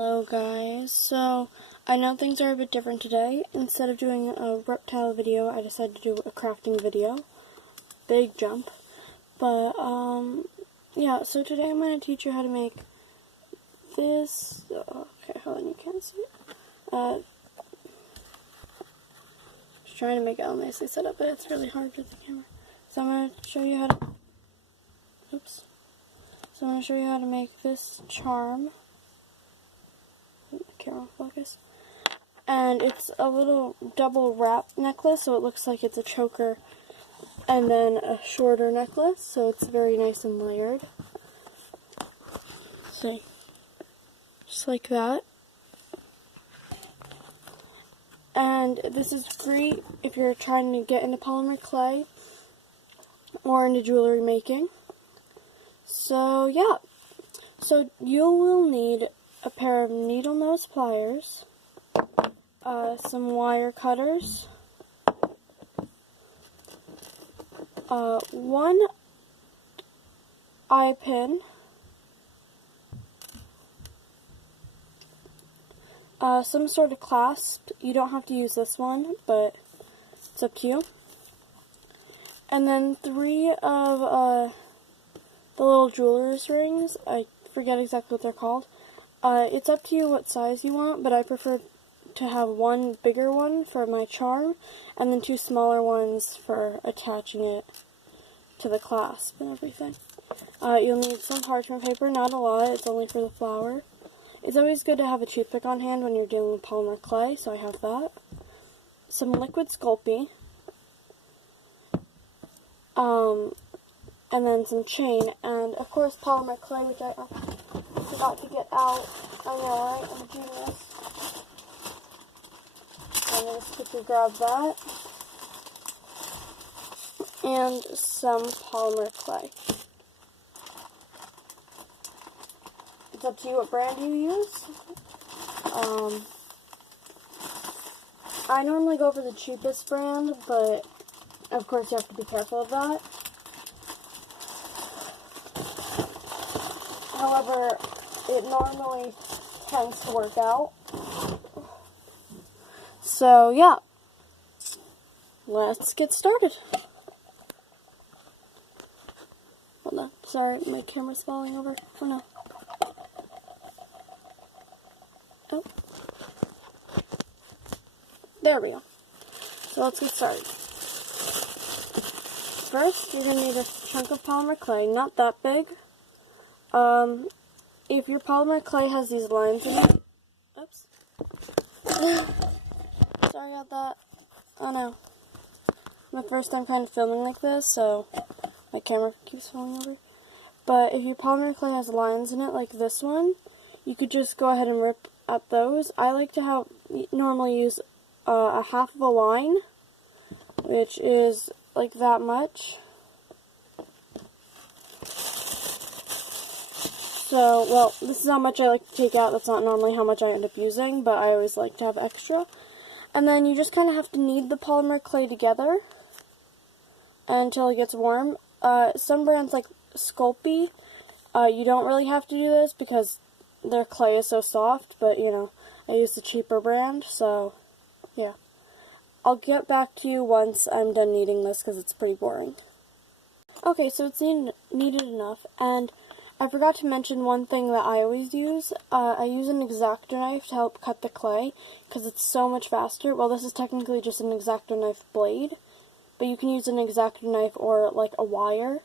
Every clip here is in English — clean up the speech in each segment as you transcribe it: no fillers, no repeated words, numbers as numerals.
Hello guys, so I know things are a bit different today. Instead of doing a reptile video, I decided to do a crafting video. Big jump. But, yeah, so today I'm going to teach you how to make this. Okay, hold on, you can't see it. Just trying to make it all nicely set up, but it's really hard with the camera. So I'm going to show you how to, oops. So I'm going to show you how to make this charm. Camera focus. And it's a little double wrap necklace, so it looks like it's a choker and then a shorter necklace, so it's very nice and layered. See, just like that. And this is great if you're trying to get into polymer clay or into jewelry making. So yeah, so you will need a pair of needle nose pliers, some wire cutters, one eye pin, some sort of clasp. You don't have to use this one, but it's up to you. And then 3 of the little jeweler's rings. I forget exactly what they're called. It's up to you what size you want, but I prefer to have one bigger one for my charm, and then 2 smaller ones for attaching it to the clasp and everything. You'll need some parchment paper, not a lot, it's only for the flower. It's always good to have a toothpick on hand when you're dealing with polymer clay, so I have that. Some liquid Sculpey, and then some chain, and of course polymer clay, which I forgot to get out. I know, right? I'm a genius. I'm going to quickly grab that. And some polymer clay. It's up to you what brand you use. I normally go for the cheapest brand, but of course you have to be careful of that. However, it normally tends to work out. So yeah, let's get started. Hold on, sorry, my camera's falling over. Oh no. Oh. There we go. So let's get started. First, you're going to need a chunk of polymer clay, not that big. If your polymer clay has these lines in it, oops, sorry about that, oh no, my first time kind of filming like this, so my camera keeps falling over, but if your polymer clay has lines in it, like this one, you could just go ahead and rip at those. I like to normally use a half of a line, which is like that much. So, well, this is how much I like to take out. That's not normally how much I end up using, but I always like to have extra. And then you just kind of have to knead the polymer clay together until it gets warm. Some brands like Sculpey, you don't really have to do this because their clay is so soft, but, you know, I use the cheaper brand, so, yeah. I'll get back to you once I'm done kneading this because it's pretty boring. Okay, so it's kneaded enough, and I forgot to mention one thing that I always use. I use an X-Acto knife to help cut the clay because it's so much faster. Well, this is technically just an X-Acto knife blade, but you can use an X-Acto knife or like a wire,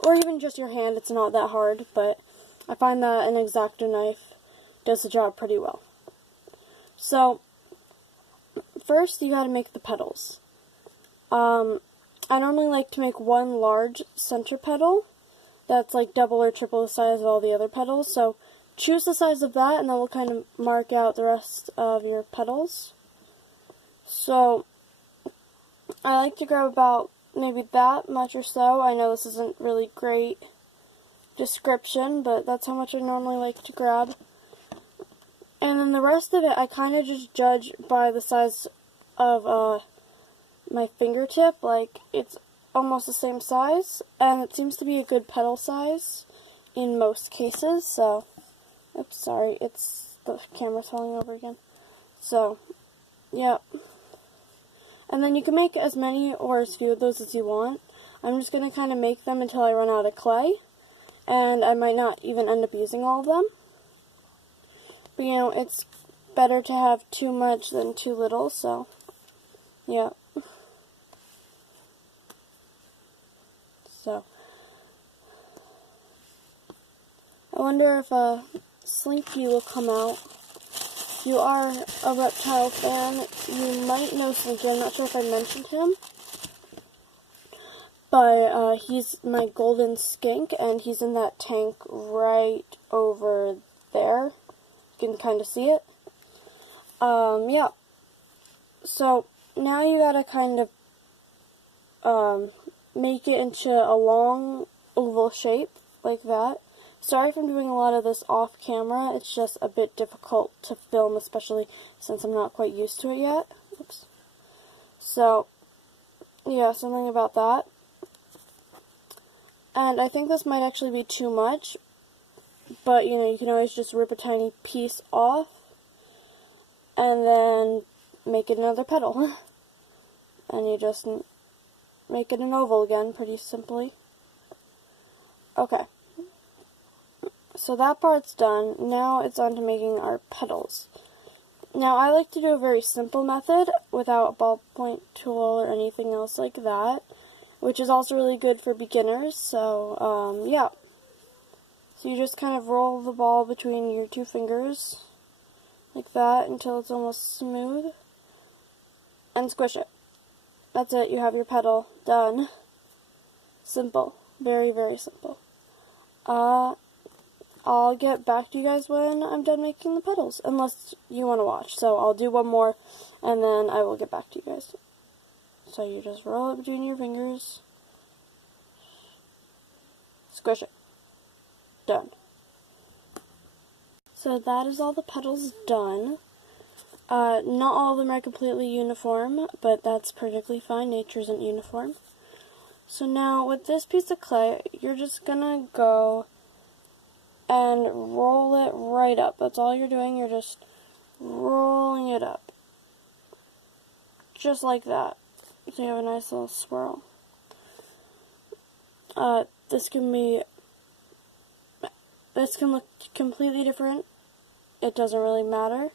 or even just your hand. It's not that hard, but I find that an X-Acto knife does the job pretty well. So, first you gotta make the petals. I normally like to make one large center petal that's like double or triple the size of all the other petals. So choose the size of that, and then we'll kind of mark out the rest of your petals. So I like to grab about maybe that much or so. I know this isn't really great description, but that's how much I normally like to grab. And then the rest of it I kind of just judge by the size of my fingertip. Like, it's almost the same size, and it seems to be a good petal size in most cases, so, oops, sorry, it's the camera's falling over again. So, yeah. And then you can make as many or as few of those as you want. I'm just going to kind of make them until I run out of clay. And I might not even end up using all of them. But, you know, it's better to have too much than too little, so, yeah. So, I wonder if Slinky will come out. If you are a reptile fan, you might know Slinky. I'm not sure if I mentioned him. But he's my golden skink, and he's in that tank right over there. You can kind of see it. Yeah. So, now you gotta kind of make it into a long oval shape, like that. Sorry if I'm doing a lot of this off camera, it's just a bit difficult to film, especially since I'm not quite used to it yet. Oops. So, yeah, something about that. And I think this might actually be too much, but you know, you can always just rip a tiny piece off, and then make it another petal. And you just make it an oval again, pretty simply. Okay. So that part's done. Now it's on to making our petals. Now I like to do a very simple method without a ballpoint tool or anything else like that, which is also really good for beginners. So yeah. So you just kind of roll the ball between your two fingers like that until it's almost smooth and squish it. That's it, you have your petal done. Simple. Very, very simple. I'll get back to you guys when I'm done making the petals, unless you want to watch. So I'll do one more, and then I will get back to you guys. So you just roll it between your fingers, squish it. Done. So that is all the petals done. Not all of them are completely uniform, but that's perfectly fine. Nature isn't uniform. So now with this piece of clay, you're just gonna go and roll it right up. That's all you're doing. You're just rolling it up. Just like that. So you have a nice little swirl. This can look completely different. It doesn't really matter.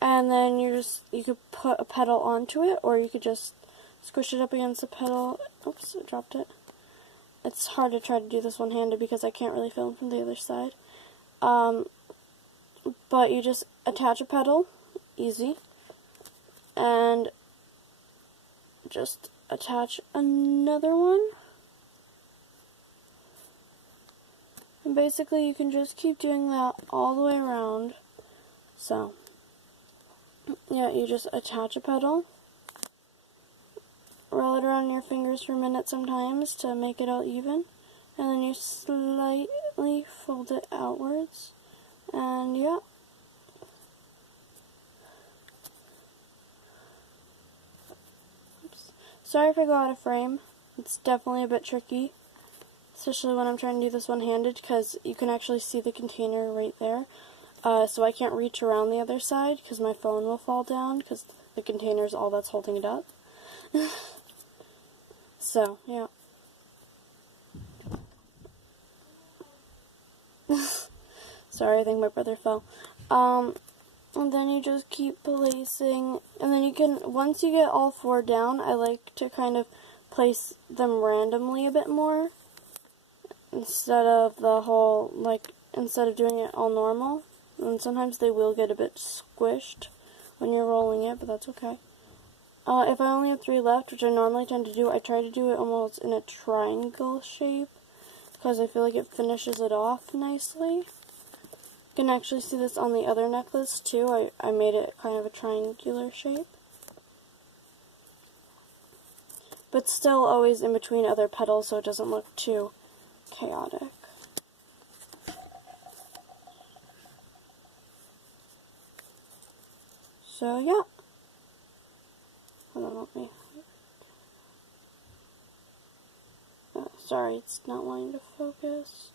And then you could put a petal onto it, or you could just squish it up against the petal. Oops, I dropped it. It's hard to try to do this one-handed because I can't really film from the other side. But you just attach a petal, easy, and just attach another one. And basically you can just keep doing that all the way around. So, yeah, you just attach a petal, roll it around your fingers for a minute sometimes to make it all even, and then you slightly fold it outwards, and yeah. Oops. Sorry if I go out of frame. It's definitely a bit tricky, especially when I'm trying to do this one-handed, because you can actually see the container right there. So I can't reach around the other side because my phone will fall down because the container is all that's holding it up. So, yeah. Sorry, I think my brother fell. And then you just keep placing, and then you can, once you get all four down, I like to kind of place them randomly a bit more, instead of the whole, instead of doing it all normal. And sometimes they will get a bit squished when you're rolling it, but that's okay. If I only have 3 left, which I normally tend to do, I try to do it almost in a triangle shape, because I feel like it finishes it off nicely. You can actually see this on the other necklace too. I made it kind of a triangular shape. But still always in between other petals so it doesn't look too chaotic. So yeah. Hold on, let me. Sorry, it's not wanting to focus.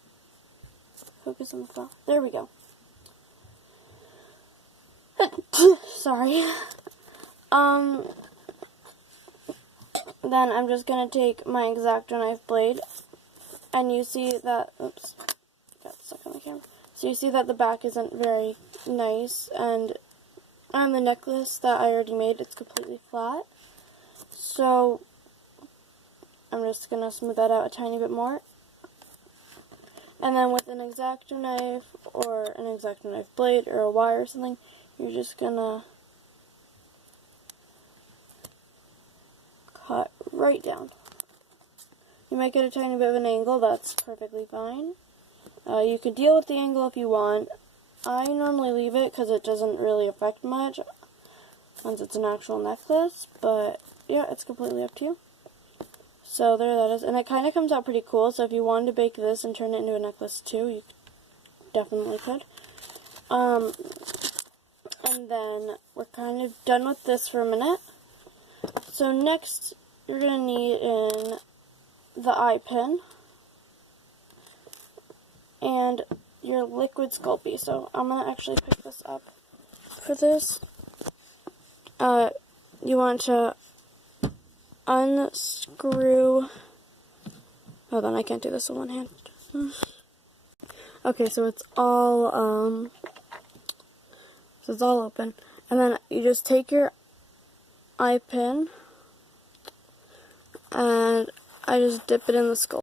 Focus on the flower. There we go. Sorry. Then I'm just going to take my X-Acto knife blade, and you see that, oops, got stuck on the camera. So you see that the back isn't very nice, and on the necklace that I already made, it's completely flat. So I'm just going to smooth that out a tiny bit more. And then with an X-Acto knife, or an X-Acto knife blade, or a wire or something, you're just going to cut right down. You might get a tiny bit of an angle, that's perfectly fine. You can deal with the angle if you want. I normally leave it because it doesn't really affect much once it's an actual necklace, but yeah, it's completely up to you. So there that is, and it kind of comes out pretty cool, so if you wanted to bake this and turn it into a necklace too, you definitely could. And then we're kind of done with this for a minute. So next, you're going to need in the eye pin and your liquid Sculpey. So I'm going to actually pick this up for this. You want to unscrew, hold on, I can't do this with one hand. Okay, so it's all open, and then you just take your eye pin, and I just dip it in the Sculpey.